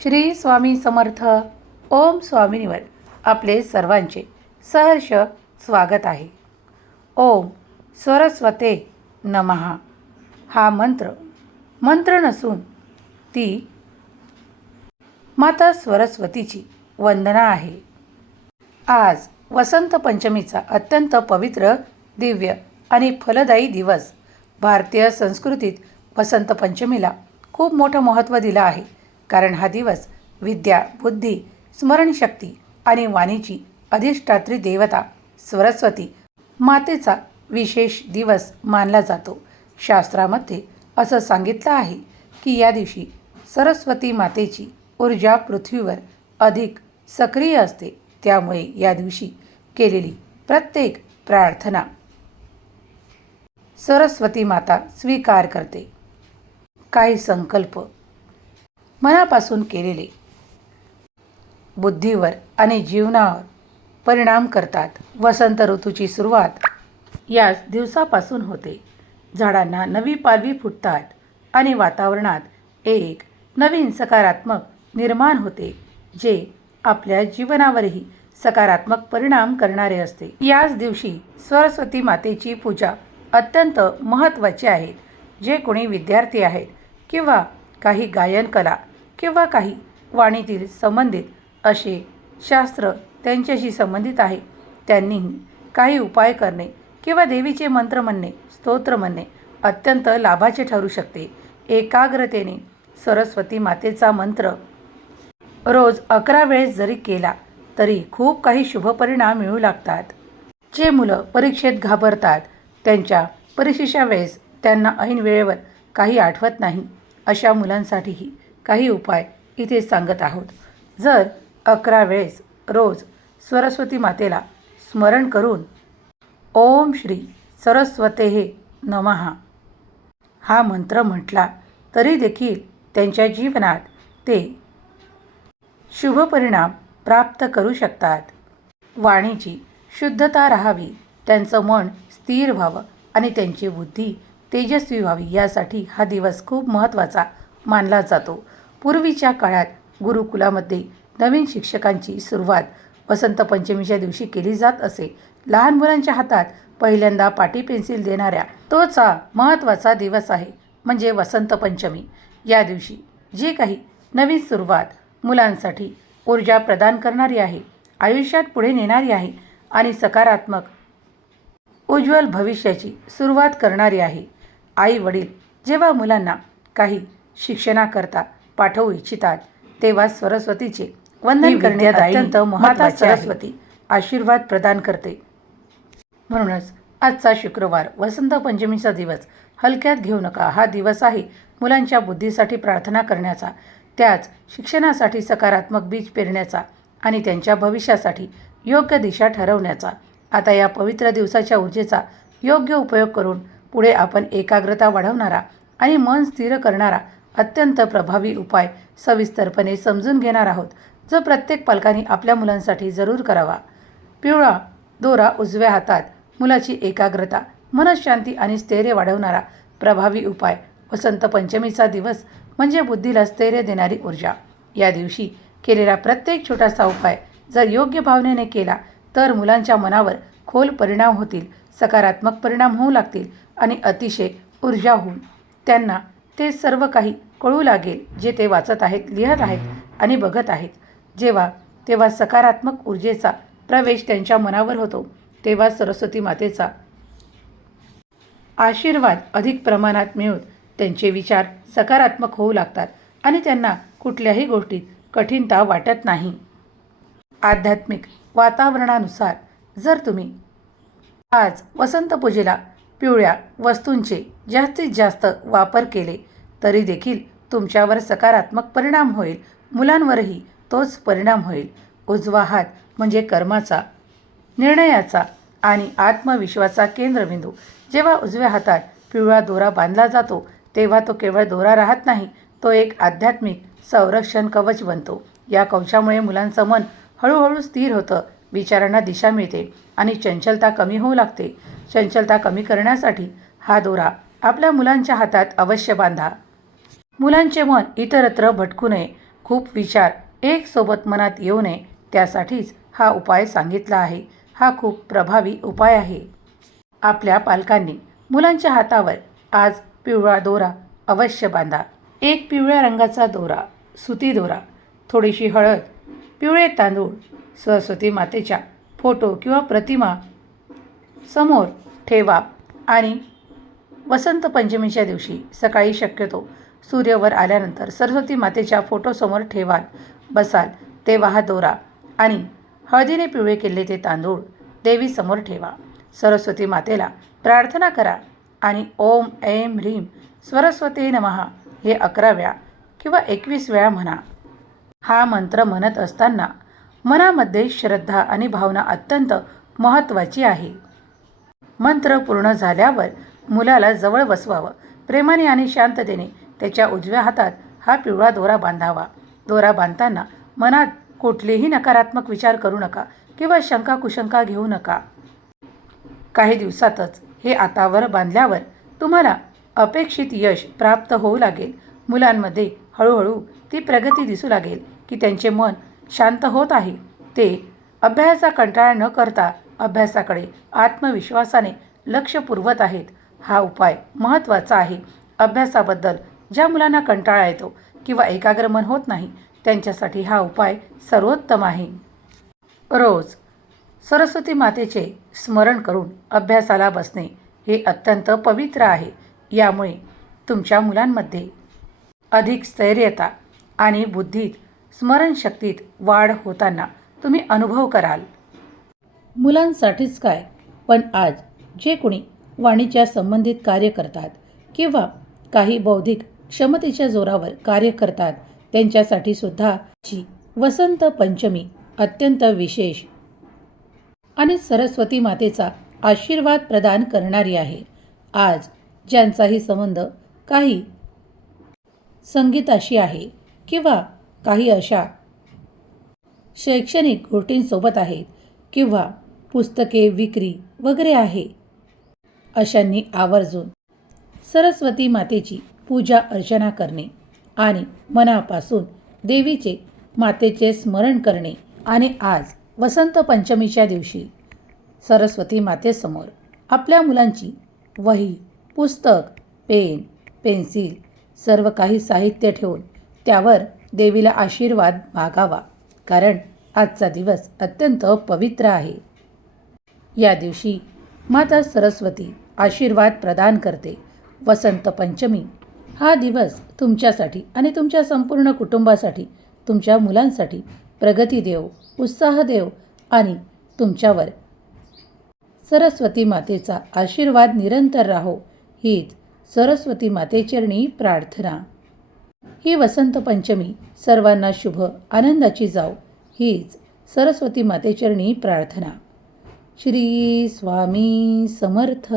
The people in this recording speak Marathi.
श्री स्वामी समर्थ. ओम स्वामिनीवर आपले सर्वांचे सहर्ष स्वागत आहे. ओम सरस्वते नमः हा मंत्र नसून ती माता सरस्वतीची वंदना आहे. आज वसंत पंचमीचा अत्यंत पवित्र, दिव्य आणि फलदायी दिवस. भारतीय संस्कृतीत वसंत पंचमीला खूप मोठं महत्त्व दिलं आहे, कारण हा दिवस विद्या, बुद्धी, स्मरणशक्ती आणि वाणीची अधिष्ठात्री देवता सरस्वती मातेचा विशेष दिवस मानला जातो. शास्त्रामध्ये असं सांगितलं आहे की या दिवशी सरस्वती मातेची ऊर्जा पृथ्वीवर अधिक सक्रिय असते. त्यामुळे या दिवशी केलेली प्रत्येक प्रार्थना सरस्वती माता स्वीकार करते. काही संकल्प मनापासून केलेले बुद्धीवर आणि जीवनावर परिणाम करतात. वसंत ऋतूची सुरुवात याच दिवसापासून होते. झाडांना नवी पालवी फुटतात आणि वातावरणात एक नवीन सकारात्मक निर्माण होते, जे आपल्या जीवनावरही सकारात्मक परिणाम करणारे असते. याच दिवशी सरस्वती मातेची पूजा अत्यंत महत्त्वाची आहे. जे कोणी विद्यार्थी आहेत किंवा काही गायन कला किंवा काही वाणीतील संबंधित असे शास्त्र त्यांच्याशी संबंधित आहे, त्यांनीही काही उपाय करणे किंवा देवीचे मंत्र म्हणणे, स्तोत्र म्हणणे अत्यंत लाभाचे ठरू शकते. एकाग्रतेने सरस्वती मातेचा मंत्र रोज 11 वेळेस जरी केला तरी खूप काही शुभ परिणाम मिळू लागतात. जे मुलं परीक्षेत घाबरतात, त्यांच्या परीक्षेच्या वेळेस त्यांना ऐन वेळेवर काही आठवत नाही, अशा मुलांसाठीही काही उपाय इथे सांगत आहोत. जर 11 वेळेस रोज सरस्वती मातेला स्मरण करून ओम श्री सरस्वतेः नमः हा मंत्र म्हटला तरी देखील त्यांच्या जीवनात ते शुभ परिणाम प्राप्त करू शकतात. वाणीची शुद्धता राहावी, त्यांचं मन स्थिर व्हावं आणि त्यांची बुद्धी तेजस्वी व्हावी, यासाठी हा दिवस खूप महत्त्वाचा मानला जातो. पूर्वीच्या काळात गुरुकुलामध्ये नवीन शिक्षकांची सुरुवात वसंत पंचमीच्या दिवशी केली जात असे. लहान मुलांच्या हातात पहिल्यांदा पाटी पेन्सिल देणाऱ्या तोचा महत्त्वाचा दिवस आहे म्हणजे वसंत पंचमी. या दिवशी जे काही नवीन सुरुवात मुलांसाठी ऊर्जा प्रदान करणारी आहे, आयुष्यात पुढे नेणारी आहे आणि सकारात्मक उज्ज्वल भविष्याची सुरुवात करणारी आहे. आई वडील जेव्हा मुलांना काही शिक्षणाकरता पाठवू इच्छितात, तेव्हा सरस्वतीचे वंदन करण्यात अत्यंत महत्त्वाचे. सरस्वती आशीर्वाद प्रदान करते. म्हणूनच आजचा शुक्रवार वसंत पंचमीचा दिवस हलक्यात घेऊ नका. हा दिवस आहे मुलांच्या बुद्धीसाठी प्रार्थना करण्याचा, त्याच शिक्षणासाठी सकारात्मक बीज पेरण्याचा आणि त्यांच्या भविष्यासाठी योग्य दिशा ठरवण्याचा. आता या पवित्र दिवसाच्या ऊर्जेचा योग्य उपयोग करून पुढे आपण एकाग्रता वाढवणारा आणि मन स्थिर करणारा अत्यंत प्रभावी उपाय सविस्तरपणे समजून घेणार आहोत, जो प्रत्येक पालकांनी आपल्या मुलांसाठी जरूर करावा. पिवळा दोरा उजव्या हातात मुलाची एकाग्रता, मनःशांती आणि स्थैर्य वाढवणारा प्रभावी उपाय. वसंत पंचमीचा दिवस म्हणजे बुद्धीला स्थैर्य देणारी ऊर्जा. या दिवशी केलेला प्रत्येक छोटासा उपाय जर योग्य भावनेने केला तर मुलांच्या मनावर खोल परिणाम होतील, सकारात्मक परिणाम होऊ लागतील आणि अतिशय ऊर्जा होऊन त्यांना ते सर्व काही कळू लागेल जे ते वाचत आहेत, लिहत आहेत आणि बघत आहेत. तेव्हा सकारात्मक ऊर्जेचा प्रवेश त्यांच्या मनावर होतो, तेव्हा सरस्वती मातेचा आशीर्वाद अधिक प्रमाणात मिळून त्यांचे विचार सकारात्मक होऊ लागतात आणि त्यांना कुठल्याही गोष्टीत कठीणता वाटत नाही. आध्यात्मिक वातावरणानुसार जर तुम्ही आज वसंत पूजेला पिवळ्या वस्तूंचे जास्तीत जास्त वापर केले तरी देखील तुमच्यावर सकारात्मक परिणाम होईल. मुलांवरही तोच परिणाम होईल. उजवा हात म्हणजे कर्माचा, निर्णयाचा आणि आत्मविश्वासाचा केंद्रबिंदू. जेव्हा उजव्या हातात पिवळा दोरा बांधला जातो तेव्हा तो केवळ दोरा राहत नाही, तो एक आध्यात्मिक संरक्षण कवच बनतो. या कवचामुळे मुलांचं मन हळूहळू स्थिर होतं, विचारांना दिशा मिळते आणि चंचलता कमी होऊ लागते. चंचलता कमी करण्यासाठी हा दोरा आपल्या मुलांच्या हातात अवश्य बांधा. मुलांचे मन इतरत्र भटकू नये. खूप विचार एक सोबत मनात येऊ नये त्यासाठीच हा उपाय सांगितला आहे. हा खूप प्रभावी उपाय आहे. आपल्या पालकांनी मुलांच्या हातावर आज पिवळा दोरा अवश्य बांधा. एक पिवळ्या रंगाचा दोरा, सुती दोरा, थोडीशी हळद, पिवळे तांदूळ सरस्वती मातेच्या फोटो किंवा प्रतिमा समोर ठेवा आणि वसंत पंचमीच्या दिवशी सकाळी शक्यतो सूर्यवर आल्यानंतर सरस्वती मातेच्या फोटोसमोर ठेवाल बसाल तेव्हा हा दोरा आणि हळदीने पिवळे केलेले ते तांदूळ देवीसमोर ठेवा. सरस्वती मातेला प्रार्थना करा आणि ओम ऐं ह्रीं सरस्वती नमः हे 11 वेळा किंवा 21 वेळा म्हणा. हा मंत्र म्हणत असताना मनामध्ये श्रद्धा आणि भावना अत्यंत महत्त्वाची आहे. मंत्र पूर्ण झाल्यावर मुलाला जवळ बसवावं. प्रेमाने आणि शांततेने त्याच्या उजव्या हातात हा पिवळा दोरा बांधावा. दोरा बांधताना मनात कुठलेही नकारात्मक विचार करू नका किंवा शंका कुशंका घेऊ नका. काही दिवसातच हे हातावर बांधल्यावर तुम्हाला अपेक्षित यश प्राप्त होऊ लागेल. मुलांमध्ये हळूहळू ती प्रगती दिसू लागेल की त्यांचे मन शांत होत आहे. ते अभ्यासाचा कंटाळा न करता अभ्यासाकडे आत्मविश्वासाने लक्ष पुरवत आहेत. हा उपाय महत्त्वाचा आहे. अभ्यासाबद्दल ज्या मुलांना कंटाळा येतो किंवा एकाग्र मन होत नाही त्यांच्यासाठी हा उपाय सर्वोत्तम आहे. रोज सरस्वती मातेचे स्मरण करून अभ्यासाला बसणे हे अत्यंत पवित्र आहे. यामुळे तुमच्या मुलांमध्ये अधिक स्थैर्यता आणि बुद्धीत स्मरणशक्तीत वाढ होताना तुम्ही अनुभव कराल. मुलांसाठीच काय पण आज जे कोणी वाणीच्या संबंधित कार्य करतात किंवा काही बौद्धिक क्षमतेच्या जोरावर कार्य करतात त्यांच्यासाठी सुद्धा वसंत पंचमी अत्यंत विशेष आणि सरस्वती मातेचा आशीर्वाद प्रदान करणारी आहे. आज ज्यांचाही संबंध काही संगीताशी आहे किंवा काही अशा शैक्षणिक गोष्टींसोबत आहेत किंवा पुस्तके विक्री वगैरे आहे, अशांनी आवर्जून सरस्वती मातेची पूजा अर्चना करणे आणि मनापासून देवीचे मातेचे स्मरण करणे आणि आज वसंत पंचमीच्या दिवशी सरस्वती मातेसमोर आपल्या मुलांची वही, पुस्तक, पेन, पेन्सिल सर्व काही साहित्य ठेवून त्यावर देवीला आशीर्वाद मागावा. कारण आजचा दिवस अत्यंत पवित्र आहे. या दिवशी माता सरस्वती आशीर्वाद प्रदान करते. वसंत पंचमी हा दिवस तुमच्यासाठी आणि तुमच्या संपूर्ण कुटुंबासाठी, तुमच्या मुलांसाठी प्रगती देव, उत्साह देव आणि तुमच्यावर सरस्वती मातेचा आशीर्वाद निरंतर राहो हीच सरस्वती मातेचरणी प्रार्थना. ही वसंत पंचमी सर्वांना शुभ आनंदाची जाओ हीच सरस्वती मातेचरणी प्रार्थना. श्री स्वामी समर्थ.